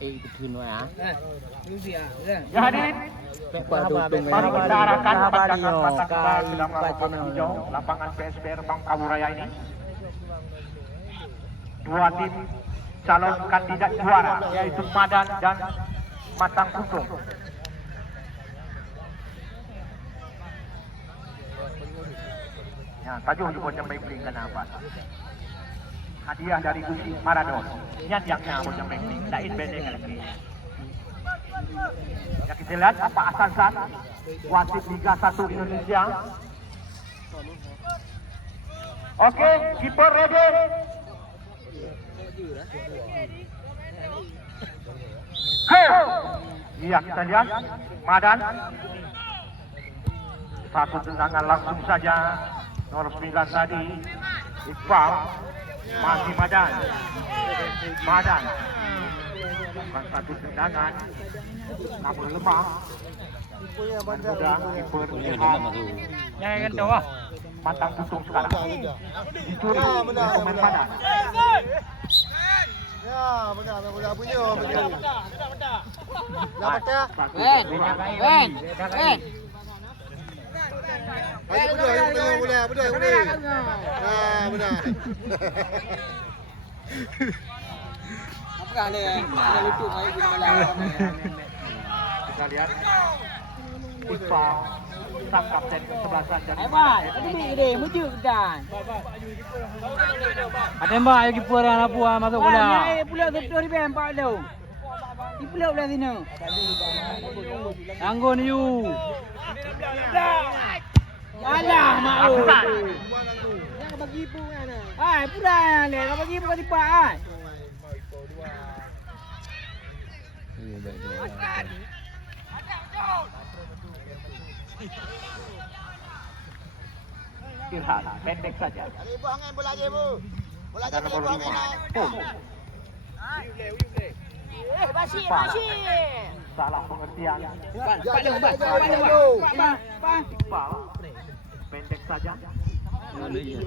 itu kuno ya. Ya hadirin, mari kita arahkan pandangan mata kita ke dalam lapangan hijau, lapangan PSBR Bangkawu Raya ini. Dua tim calon kandidat juara, yaitu Madan dan Matang Putung. Ya, tajuk juga jam baik kenapa? Hadiah dari Gusti Maradon. Nyat yang mau jam baik lain bendeng lagi. Ya kita lihat apa asasan wasit Liga 1 Indonesia. Oke, kiper ready. Go! Iya kita lihat Madan. Satu tendangan langsung saja. Nomor 9 tadi Iqbal. Masih Madan. Bukan satu tendangan, namun lemah. Mudah kiper lihat. Yang kan bawah. Matang Putung sekarang. Dicuri pemain Madan. Ya, benar punya. Dapat ya? Ben. Ayo benar. Ah, benar. Apa ada lucu kayak gimana? Kita lihat Iqbal sang kapten kesebelasan dari Hebat, tadi gede, muncul dan. Ada mbak yang kiper yang apa masuk bola. Ya, pula dari empat tu. Di pula sini. Tanggung you. Alah, mau. Yang bagi pun kan. Pura ni, kau bagi pun tipa ai. Irhan, pendek saja. Ibu angin bola je bu. Bola je Nomor 5. Basi. Salah pengertian. Iqbal, pendek saja.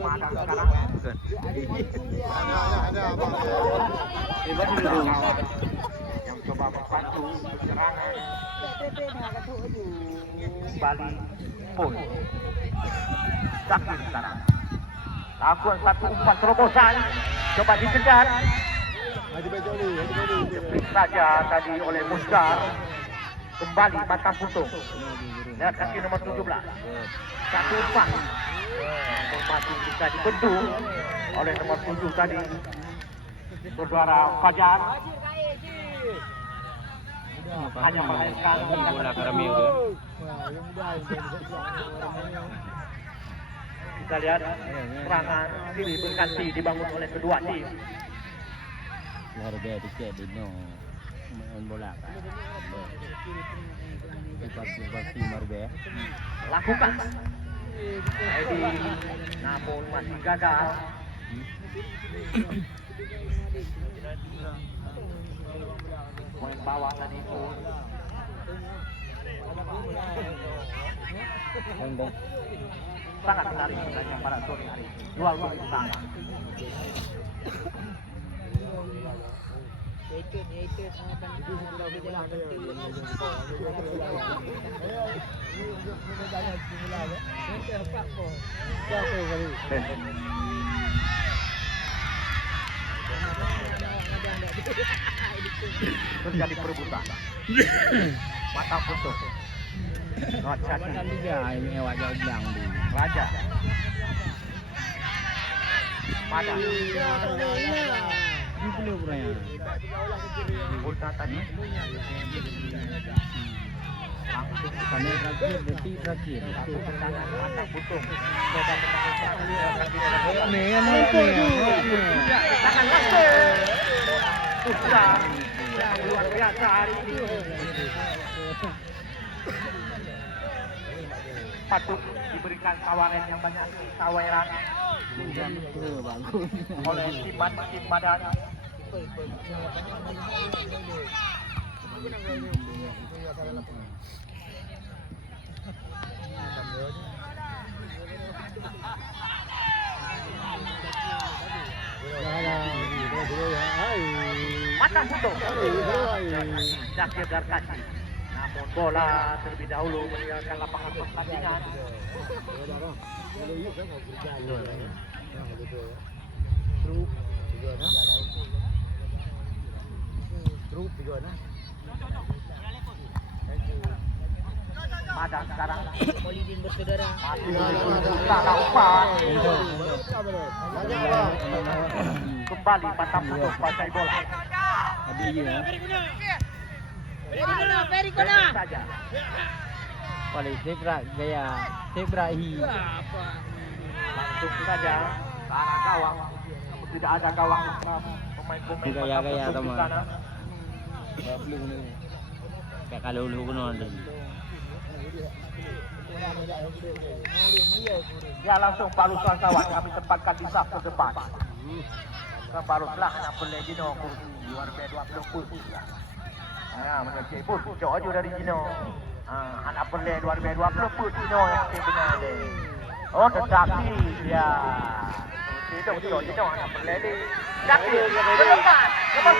Madan sekarang. Ada. Yang coba membantu serangan. Bali pun. Sakit sekarang. Lakukan satu umpan terobosan. Coba dikejar. Haji Bajoli. Saja tadi oleh Musdar. Kembali Matang Putung. Lihat kaki nomor 17. Satu umpan. Masih bisa dibentuk oleh nomor 7 tadi. Saudara Fajar. Hanya melahirkan bola karami itu. Kita lihat serangan kiri berganti dibangun oleh kedua tim. Luar biasa dikit dino main bola. Seperti Marbe. Lakukan. Jadi namun masih gagal. Poin bawah tadi itu. Sangat menarik sebenarnya pada sore hari. Jual beli utama. Terjadi perebutan. Matang Putung. Raja ini awak jauh bilang tu. Raja. Madan. Ini perlu kurangnya. Ulta tadi. Langsung Kami terakhir. satu tendangan Matang Putung. Coba tangan wasit. Ustaz yang luar biasa hari ini. Patut diberikan tawaran yang banyak, tawaran oleh tim Madan. Matang Putung. Zakir Darkasi. Namun bola terlebih dahulu meninggalkan lapangan pertandingan. Madan sekarang Molidin bersaudara. salah umpan. Kembali Batam untuk pasai bola. Ada iya. Very good saja. Paling zebra gaya zebra hi. Langsung saja ke arah gawang. Namun tidak ada gawang pemain-pemain Gaya-gaya Batam teman. di sana. Belum ni. Kayak kalau lu kena ada. Ya langsung Palu Suasawan kami tempatkan di saf ke depan. Kebalutlah anak Pellegino kursi luar B20 kursi. Menyekik pun jauh dari Gino. Anak Pelleg luar B20 Gino yang benar deh. Oh tetapi ya tidak Gino anak Pelleg ni. Tapi berlepas nomor 9.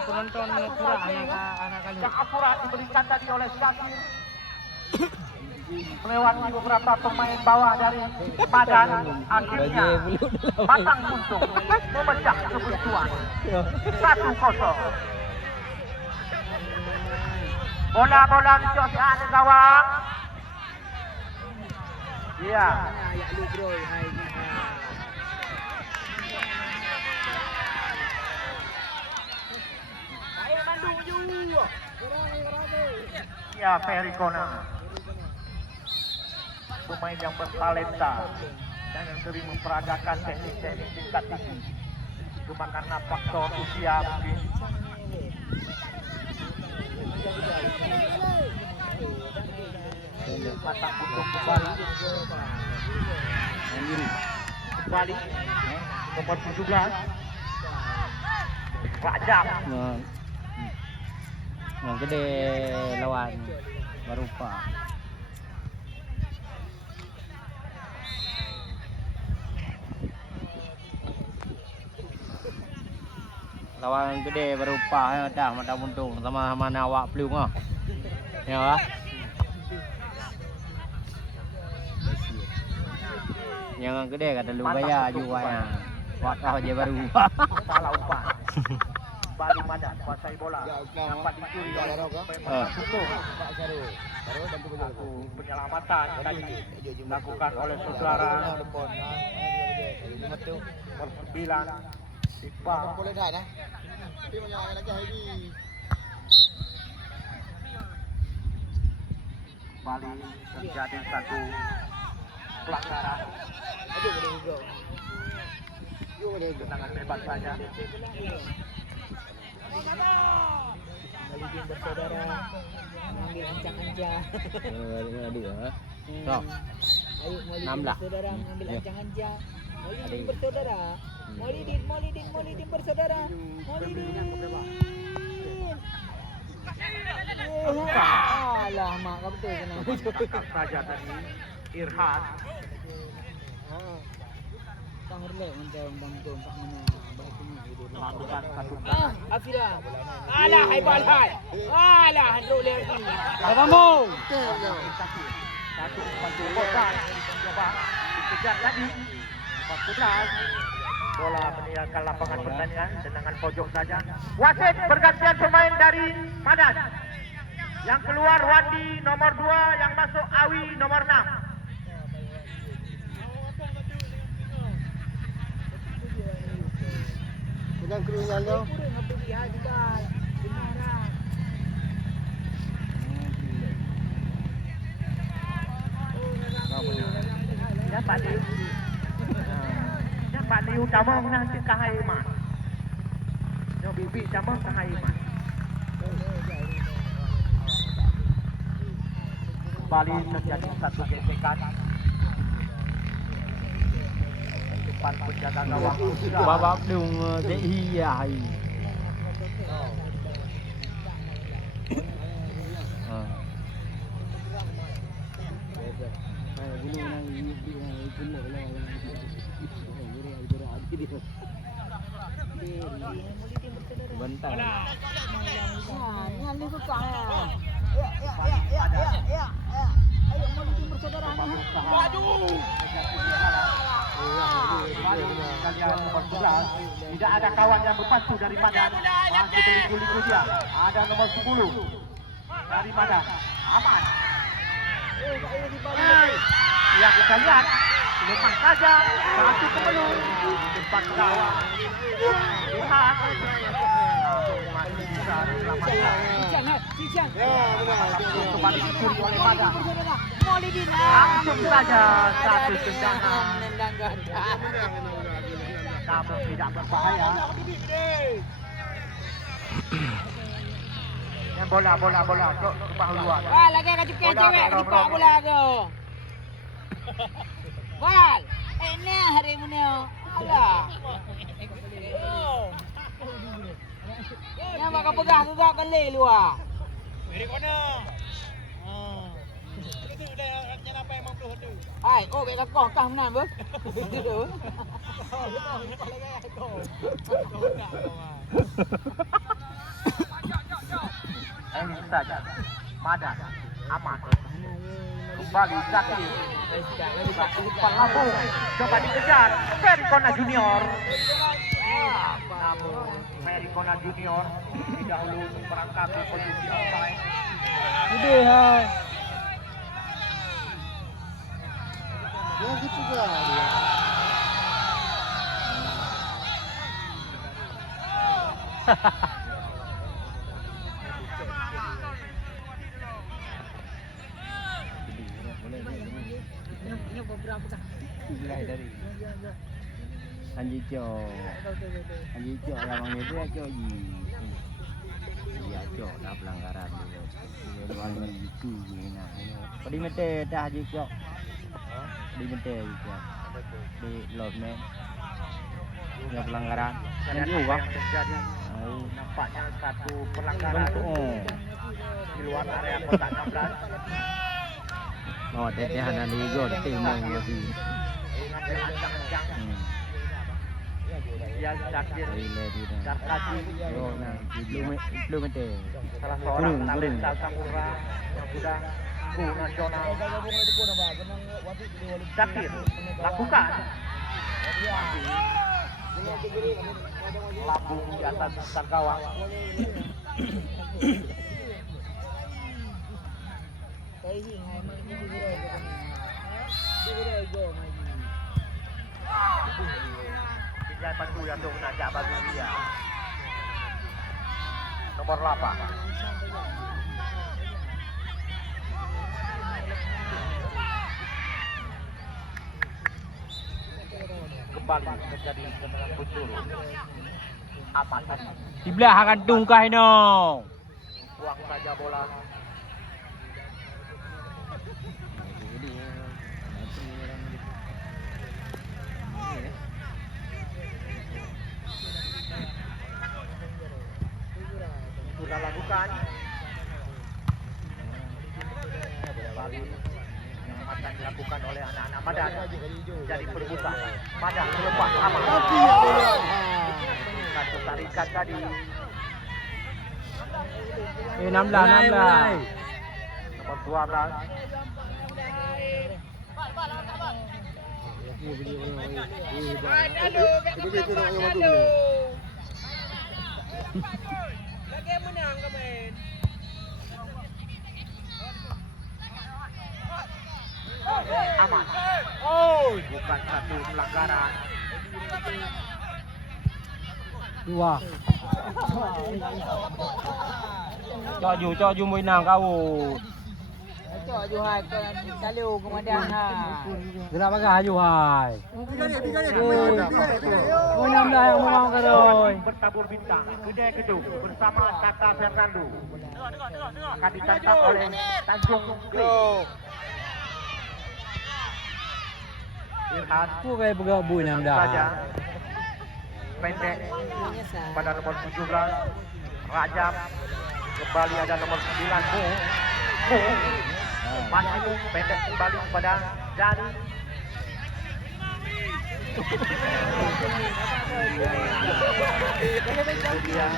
Penonton kurang anak kali. Yang akurat diberikan tadi oleh Zakir melewati beberapa pemain bawah dari Madan. Akhirnya Batang Buntung memecah kebuntuan 1-0. Bola dicos ke gawang. Iya. Ya lu bro, hai. Ya, Ferry Kona. Pemain yang bertalenta dan yang sering memperagakan teknik-teknik tingkat tinggi. Cuma karena faktor usia mungkin. Batang Buntung kembali. Kembali. Nomor 17. Rajab. Yang gede lawan Barupa. Lawan gede Barupa dah Mata Buntung sama mana awak pelung ah. Ya ah. Yang gede kata lu gaya juga ya. Waktu aja baru. Salah umpan. Bali Madan kuasai bola. Dapat dicuri oleh pemain Buntung. Satu penyelamatan tadi dilakukan oleh saudara nomor 9 Iqbal. Boleh dah nah. Tapi menyalahkan lagi Haidi. Bali terjadi satu pelanggaran. Tendangan bebas saja. Molidin bersaudara mengambil ancang-ancang. Aduh ah. Sok. Ayo Molidin bersaudara mengambil ancang-ancang. Molidin bersaudara. Molidin bersaudara. Molidin. Alah mak kau betul kena. Saja tadi Irhan. Kang relek mentang bantu pak mana baik ni. Melakukan satu Afira. Alah hai balai. Alah handuk lagi. Kamu. Satu kotak coba dikejar tadi. 14. Bola meninggalkan lapangan pertandingan. Tendangan pojok saja. Wasit bergantian pemain dari Madan. Yang keluar Wandi nomor 2, yang masuk Awi nomor 6. Pegang kerugian tu. Dapat di utama nanti kahaiman. Yo bibi utama kahaiman. Kembali terjadi satu gesekan. Depan penjaga gawang. Babak dung dei ai. Bentar. Ini bukan ya. Ayo mau bikin bersaudara. Kalian nomor 11. Tidak ada kawan yang berpacu dari Madan. Masih berliku-liku dia. Ada nomor 10 dari Madan. Aman. Yang kita lihat lepas saja satu ke belum depan kawan. Lihat. Masih bisa selamatkan. Kembali dicuri oleh Madan. Langsung saja satu tendangan. Namun tidak berbahaya. Yang bola. Cok, ke luar. Wah, lagi kat cekek cewek dipak bola tu. Wal, ini hari ni. Alah. Yang bakal pegang juga kali luar. Dari mana? Itu dah yang apa yang mampu tu. Hai, oh baik kau kah menang ber. Ini saja. Madan aman. Kembali Zaki. Umpan lambung. Coba dikejar. Ferikona Junior. Namun Ferikona Junior didahului merangkapi posisi offside. Gede hai. Ya gitu juga dia. Ini beberapa dah. Mulai dari Anji Cio lamang itu ya Cio iya Cio dah pelanggaran dulu ini itu nah ini padi mete dah Haji Cio di mete Cio di lobnya yang pelanggaran kan juga Terjadi nampaknya satu pelanggaran di luar area kotak 16. oh teteh hana di gol tim yang lebih Mengambil ancang-ancang. Ya Zakir Darkaji. oh nah belum mete Salah seorang talenta Sampurna yang sudah go nasional. Zakir lakukan. Lambung di atas besar gawang. Tinggal bantu yang dong najak bagi dia. Nomor 8. Kembali menjadi kemenangan betul. Aman tadi. di belakang tungkah no Buang saja bola. Sudah lakukan. Kembali yang akan dilakukan oleh anak-anak Madan. Jadi perebutan. Madan melepas aman. Satu tarikan tadi. 16 Nomor 12. Lagi menang kemarin. Aman. Oh, bukan satu pelanggaran. dua cho ju mùi nàng kau Cok ju hai kalau kemudian ha. kenapa gak ju hai oh 16 yang mau keroi Bertabur bintang. Kedai Kedung bersama Tata Fernando. Akan ditantang oleh Tanjung Klik. Irhan aku kayak pegawai bui 16 saja. Pendek pada nomor 17 Rajab. Kembali ada nomor 9 Mo. Masih pendek kembali kepada Dani. Dia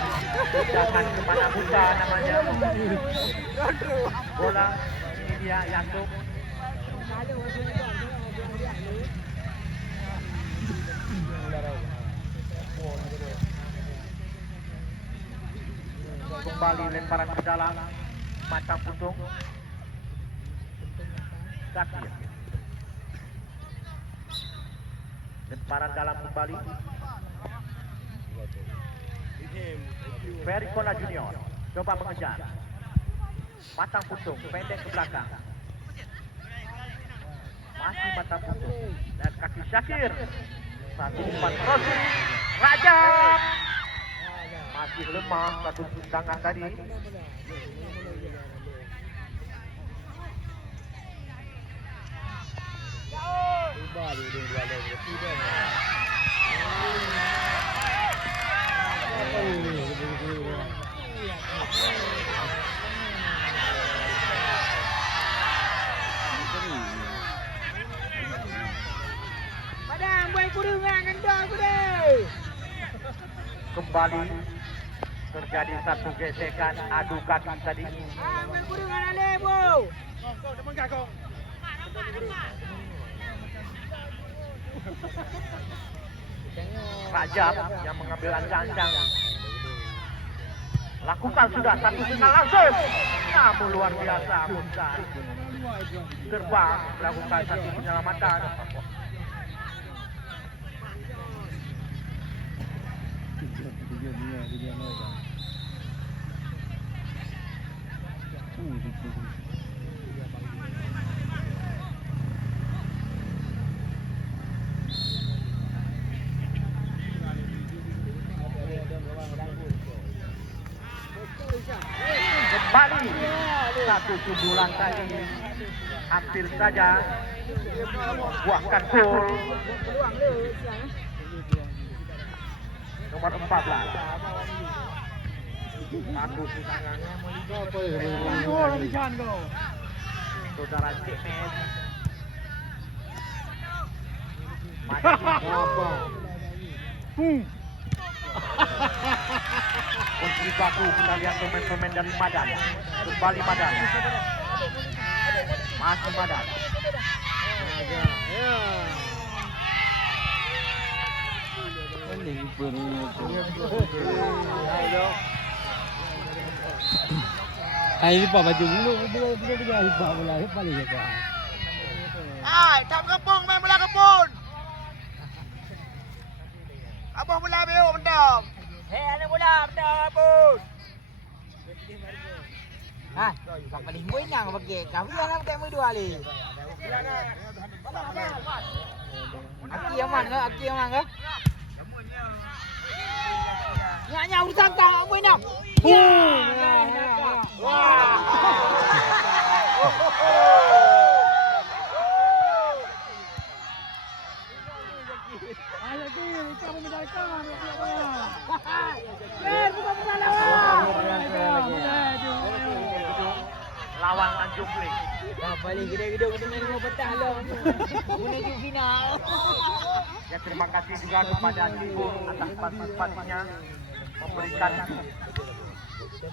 datang kepada Musa namanya. Bola ini dia Yaakob. Kembali lemparan ke dalam Matang Putung. Zakir. Lemparan dalam kembali. Ferry Kona Junior coba mengejar. Matang Putung pendek ke belakang. Masih Matang Putung dan kaki Syakir. Satu umpan crossing. Rajab. Masih lemah satu tendangan tadi. Padang buat kurungan gendang aku deh. Kembali terjadi satu gesekan adu kaki tadi. Buat kurungan ale bu. Kau depan kau. Rajab yang mengambil ancang-ancang. Lakukan sudah satu final langsung. Namun luar biasa Musa. Terbang melakukan satu penyelamatan. Kembali satu sundulan tadi hampir saja buahkan gol. Nomor 14 satu tangan saudara Cekmes Kunci baku kita lihat pemain-pemain dari Madan. Kembali Madan. Masih Madan. Ay, pa baju dulu, dia lupa bola, paling ya. Ai, tam kampung main bola kampung. Abah bola beo mendam. Hei, ada bola betul pun. Ha, kau paling boy nang bagi. Kau dia nak temu dua kali. Aki yang mana? Aki yang mana? Nyak urusan kau boy nang. Lawan Tanjung Priok. Paling gede-gede kita main dua petang dah. Menuju final. Ya, terima kasih juga kepada Cibur atas partisipasinya memberikan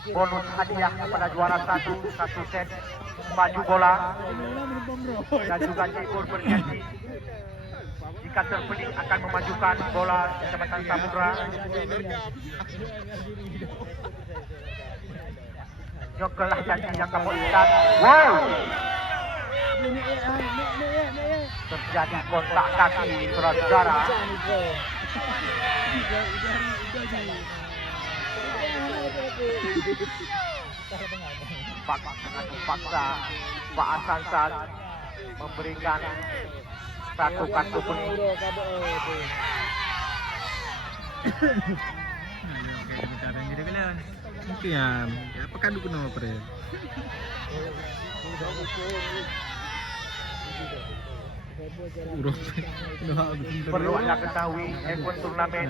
bonus hadiah kepada juara satu set baju bola, dan juga Cibur berjanji jika terpilih akan memajukan bola Kecamatan Samudra. Nyokelah janji yang kamu ikat. Wow! Terjadi kontak kaki saudara. Paksa Pak Asansan memberikan satu kartu kuning. Mungkin ya, apa kan dukun apa pre? Perlu Anda ketahui, event turnamen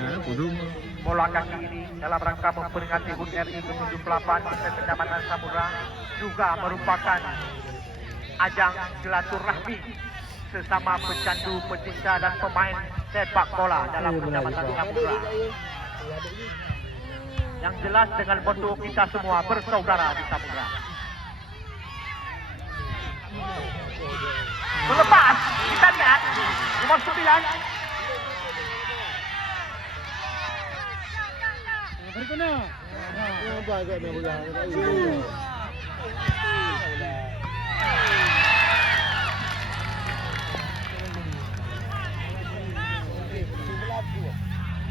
bola kaki ini dalam rangka memperingati HUT RI ke-78 di Kecamatan Samudra juga merupakan ajang silaturahmi sesama pecandu, pecinta dan pemain sepak bola dalam Kecamatan Samudra. Yang jelas dengan moto kita semua bersaudara di Samudra. Selepas kita lihat nomor 9.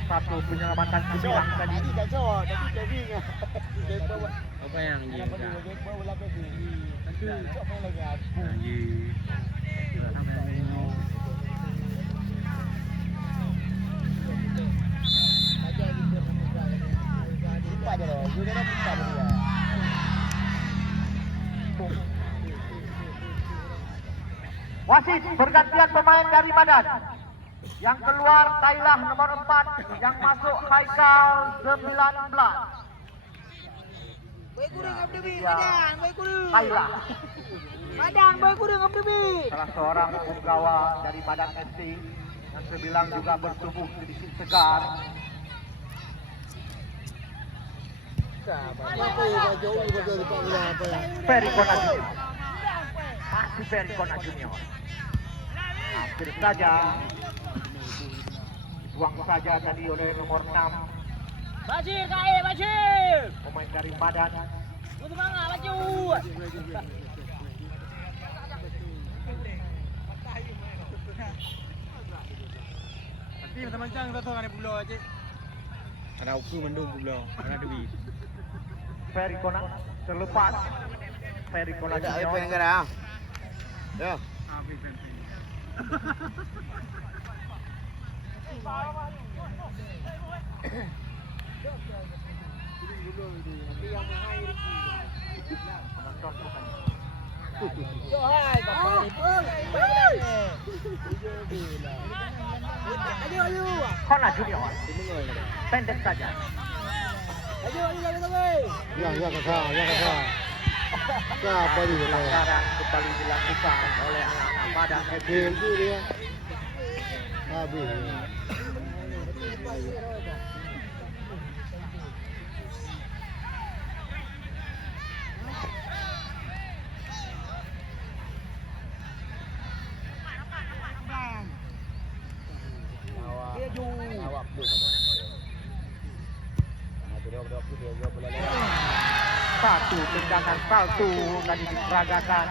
Satu penyelamatan gemilang tadi. Apa yang dia? Wasit bergantian pemain dari Madan. Yang keluar Tailah nomor 4, yang masuk Haikal 19. Baik kurang abdi bi, Madan, baik kurang. Tailah, Madan, baik kurang abdi bi. salah seorang penggawa dari Madan FC yang sebilang juga bertubuh sedikit segar. Ferry Kona Junior. Masih Ferry Kona Junior. Hampir saja buang saja tadi oleh nomor 6 Bajir, kae, bajir. pemain dari Madan. Buat semangat, maju. Nanti macam-macam kita ada pulau aja. Ada uku mendung pulau, ada duit. Ferry Kona terlepas. Ferry Kona Junior. Ya. Johai, bapak ni. Ayo. Kona Junior. Pendek saja. Ayo. Pelanggaran kembali dilakukan oleh anak-anak Madan FC. Satu tendangan salto tadi diperagakan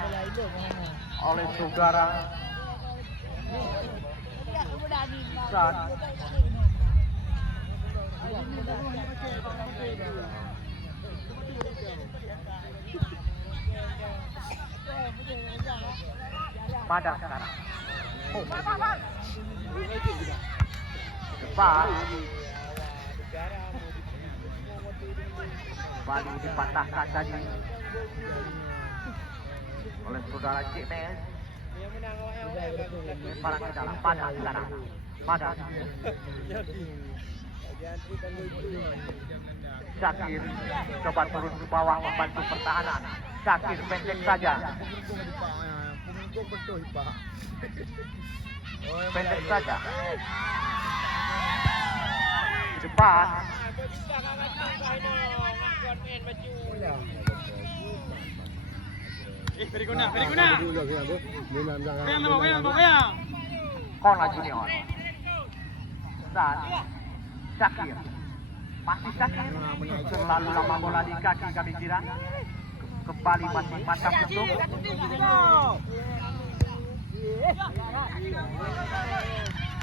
oleh saudara San. Madan sekarang. Depan. Kembali dipatahkan tadi oleh saudara Cines. Lemparan ke dalam. Madan sekarang. Madan. Syakir coba turun ke bawah membantu pertahanan. Syakir pendek saja. Pendek saja. Di depan. Perikuna. Bayang. Kona Junior. San. Syakir. Masih Syakir. Terlalu lama bola di kaki kami kira. Kembali masih mantap betul.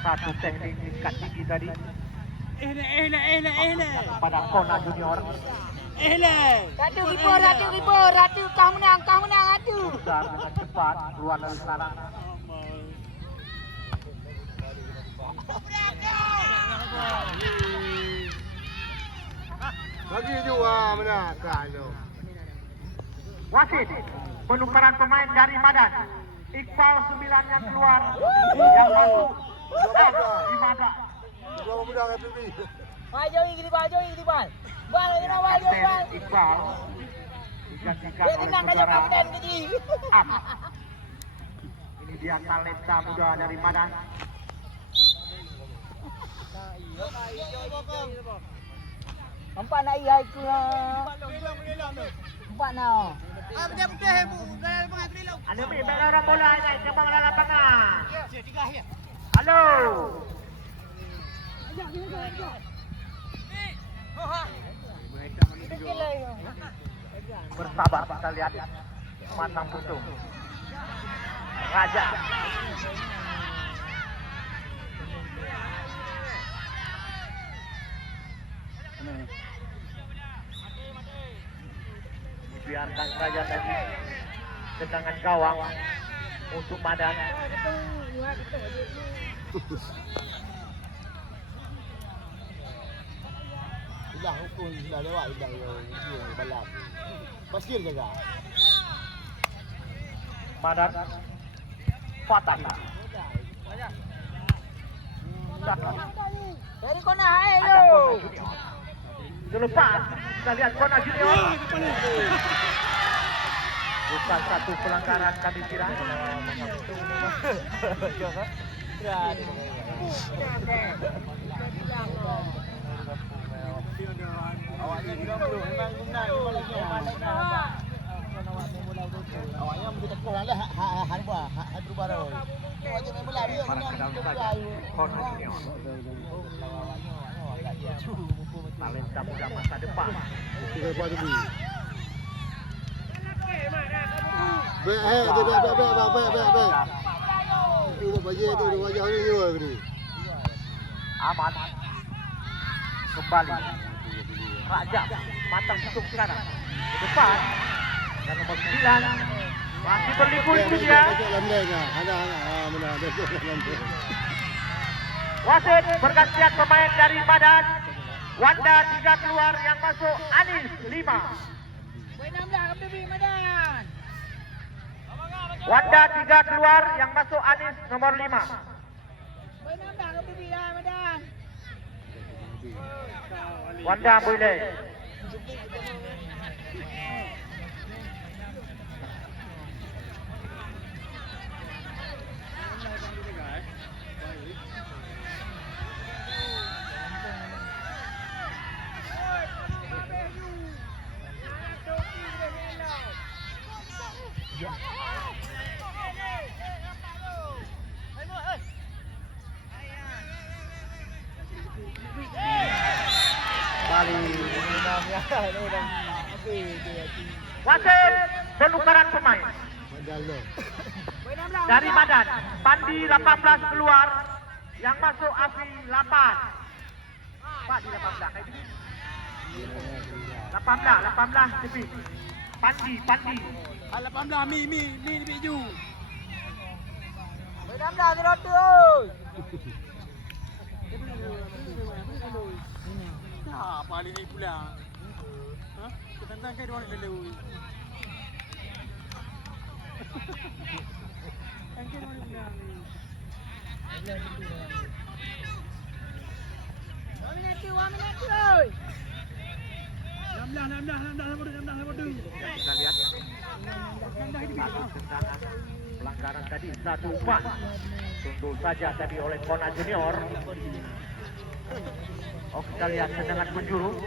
Satu teknik tingkat tinggi tadi. Kepada Kona Junior. Ratu, kau menang, Ratu. Besar dengan cepat keluar dari sana. Bagi juga mana kalau. Wasit penukaran pemain dari Madan. Iqbal 9 yang keluar, yang masuk di Madan. Berapa muda kata ni? Maju gini, bal. Bal, kena bal. Iqbal digantikan Dia oleh tenang aja saudara kapten gini. Am. Ini dia talenta muda dari Madan. Nampak nak iya itu lah. Nampak nak. Ah, betul-betul bu. Dalam lapangan tu dia. Anda pergi orang bola naik ke bawah lapangan. Halo. Bersabar kita lihat Matang Putung. Raja. Dibiarkan saja tadi tendangan gawang untuk Madan. Dah hukum sudah lewat dah yang balap. Paskir jaga. Madan Fatah. Dari kona hai Ada yo. Kona Junior. Selepas kita lihat Kona Junior. Bukan satu pelanggaran kami kira. Awaknya juga belum memang benar awaknya mesti tekor lah hari buah hari baru. Awaknya memang benar dia. Para kedal saja Kona Junior. Talenta muda masa depan. Kita buat dulu. Baik, Itu baju tu wajah ni juga ni. Aman. Kembali. Raja Matang Putung sekarang. Ke depan. Dan nomor 9 masih berliku itu dia. Ada mana ada landai. Wasit bergantian pemain dari Madan. Wanda 3 keluar, yang masuk Anis 5. Poin 16 ke Bibi Madan. Wanda 3 keluar, yang masuk Anis nomor 5. Poin 16 ke Bibi lah Madan. Wanda boleh. Wasit penukaran pemain. Poin 16. Dari Madan, Pandi 18 keluar, yang masuk Afi 8. Pak di 18 kayak gini. 18 tepi. Pandi. 18 mi biju. Poin 16 terus. Apa ni pula? Ha? Ketentang kai dia orang lelu. Kan kai orang bilang ni. Minit terus. 16 Kita lihat satu tendangan pelanggaran tadi, 1 umpan. Tentu saja tadi oleh Kona Junior. Oh, kita lihat tendangan penjuru.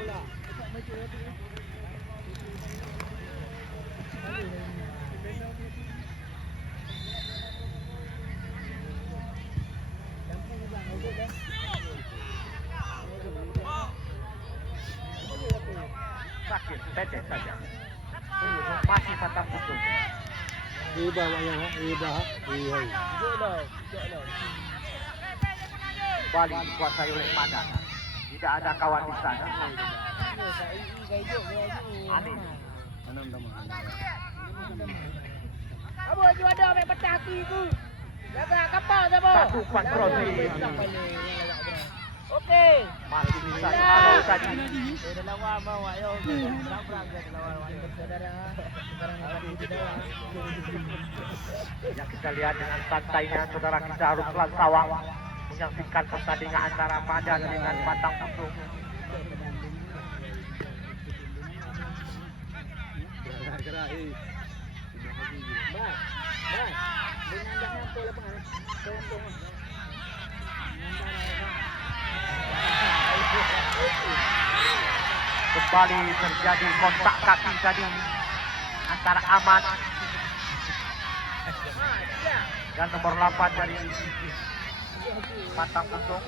Sakit, pendek saja. Masih Matang Putung. Iba yang iba. Kembali dikuasai oleh Madan. Tidak ada kawan di sana. Anis. Kamu lagi ada main pecah hati tu. Jaga kapal siapa? Satu umpan crossing. Okey. Masih bisa kalau tadi. Dah lawa mau ayo. Berang-berang ke lawan saudara. Sekarang tadi kita. Yang kita lihat dengan santainya saudara kita harus kelas Sawang menyaksikan pertandingan antara Madan dengan Matang Putung. Dengan dah nampak lapangan. Tolong. Kembali terjadi kontak kaki tadi antara Ahmad dan nomor 8 dari Matang Putung.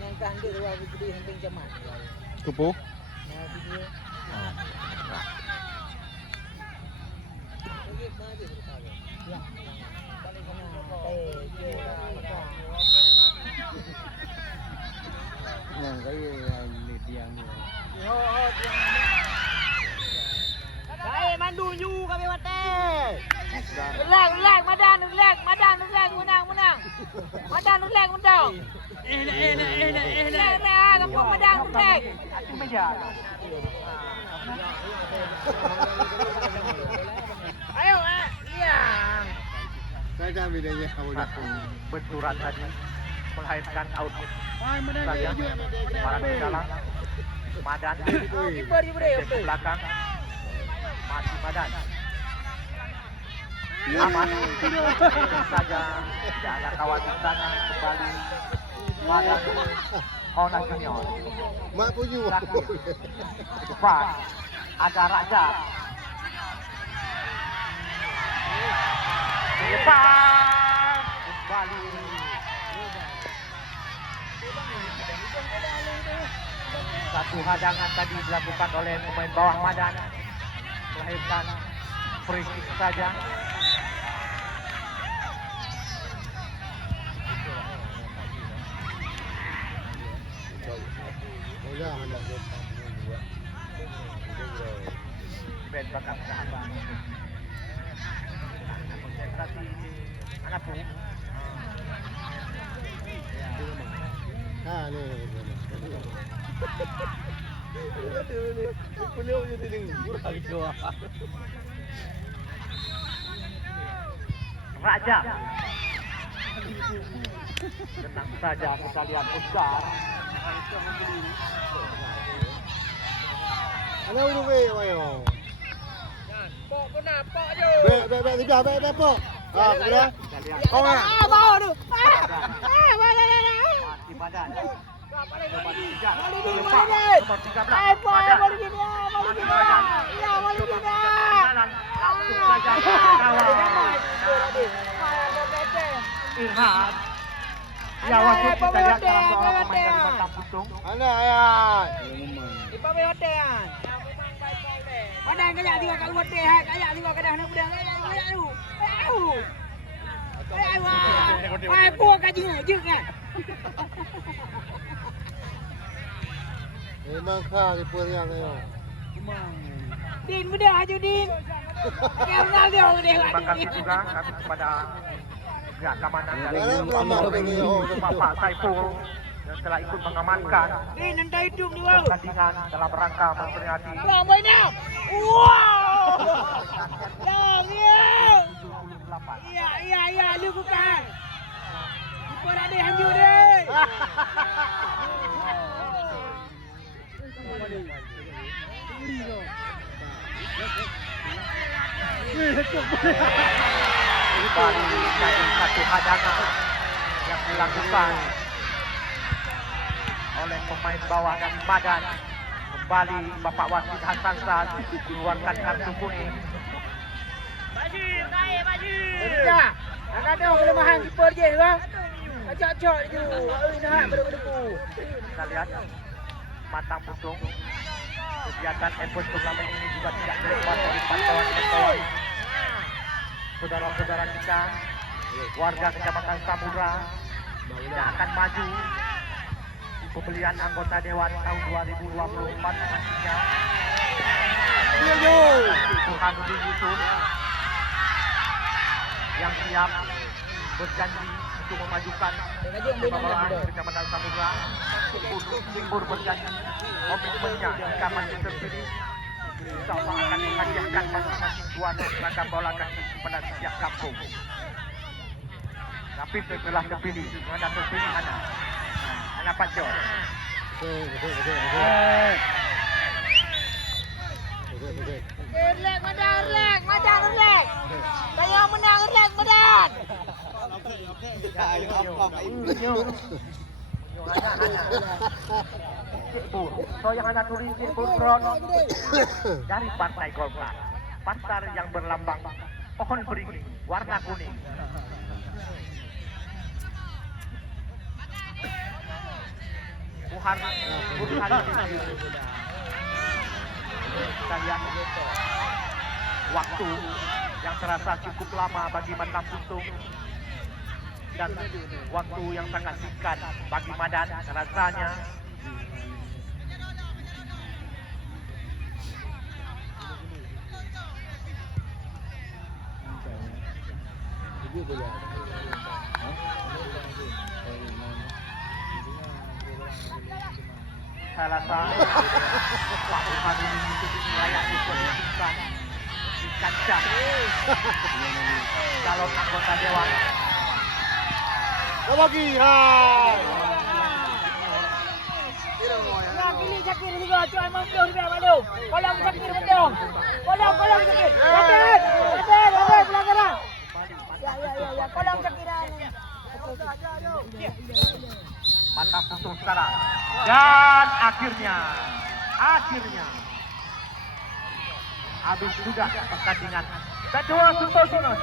Nangkang dia luar gede hemping jamat. Kupu. Nah, video. Ya. Balik kena je. Yang kaya diam ni. Baik mandu you kami mate. Relax, madan, menang. Madan, menang. Nah, kampung madan, relax. Itu meja. Ayo, iya. Saya dah bedanya kamu dah. Satu benturan tadi melahirkan out Hai, Madan saja. dia juga. Para ke dalam. Madan Kiper you boleh. ke belakang. Masih Madan. Aman saja. Tidak ada kawan di sana. Kembali Madan. Hona Junior. Mak punya. Cepat. Ada Raja. Lepas. Kembali. Satu hadangan tadi dilakukan oleh pemain bawah Madan. Melahirkan free kick saja. Dah hendak dia. Ben bakal sahabat. Konsentrasi anak pun. Ha ni. Raja. Tenang saja kita lihat besar. Ana uru we ayo. Pok kena, pok je. Be sudah be pok. Ah, sudah. Kau Ah, bau tu. Masih Madan. Nomor 3. Nomor 13. Hai, pok, Madan. boleh gini. Masih Madan. Ya, boleh gini. Langsung saja kawan. Irhan. Ya, waktu kita lihat salah seorang pemain dari Batang Putung. Ana ayat. Ipa be hotel kan. Padang kaya tiga kat luar teh, kaya tiga kadah nak budang. Ayo. Hai, pok kaji je kan. Memang kah kiper yang ayo. Din mudah aja Din. Kaya Ronaldo dia. Terima kasih juga kami kepada pihak keamanan dari Bapak Saiful yang telah ikut mengamankan Din nanti hidup ni wow. pertandingan dalam rangka memperingati Ramainya. Wow. Ya. 78. Iya, lu bukan. Kiper ada hancur deh. Baru jadi satu hadangan yang dilakukan oleh pemain bawah dari Madan. Kembali Bapak Wasid Hasan Sas mengeluarkan kartu kuning. Sudah. Agak ada kelemahan kiper je bang. Acak-acak je. Nak berdebu. Kita lihat Matang Putung. Kegiatan Epos turnamen ini juga tidak terlepas dari pantauan saudara-saudara kita, warga Kecamatan Samudra yang akan maju di pemilihan anggota Dewan tahun 2024 nantinya. Burhanuddin Yusuf yang siap berjanji untuk memajukan sepak bola Kecamatan Samudra. Timbur berjanji komitmennya jika masih terpilih, insya Allah akan menghadiahkan masing-masing tuan seragam bola kaki kepada setiap kampung. Tapi setelah terpilih, mana terpilih anak Pak Jo. Cik Pur, so yang anak tulis Cik Pur Kron dari Partai Golkar, partai yang berlambang pohon beringin warna kuning. Burhan kita lihat waktu yang terasa cukup lama bagi Mantan Puntung dan waktu yang sangat singkat bagi Madan rasanya. Saya rasa Pak Burhan ini layak diposisikan di kancah calon anggota dewan. Lagi, hai. Nak pilih Syakir juga. Cuy memang belum dia malu. Kolong Syakir betul. Kolong Syakir. Rapat. Pelanggaran. Ya. Kolong Syakiran. Mantap Puntung sekarang. Dan akhirnya habis juga pertandingan. Kedua Sempurna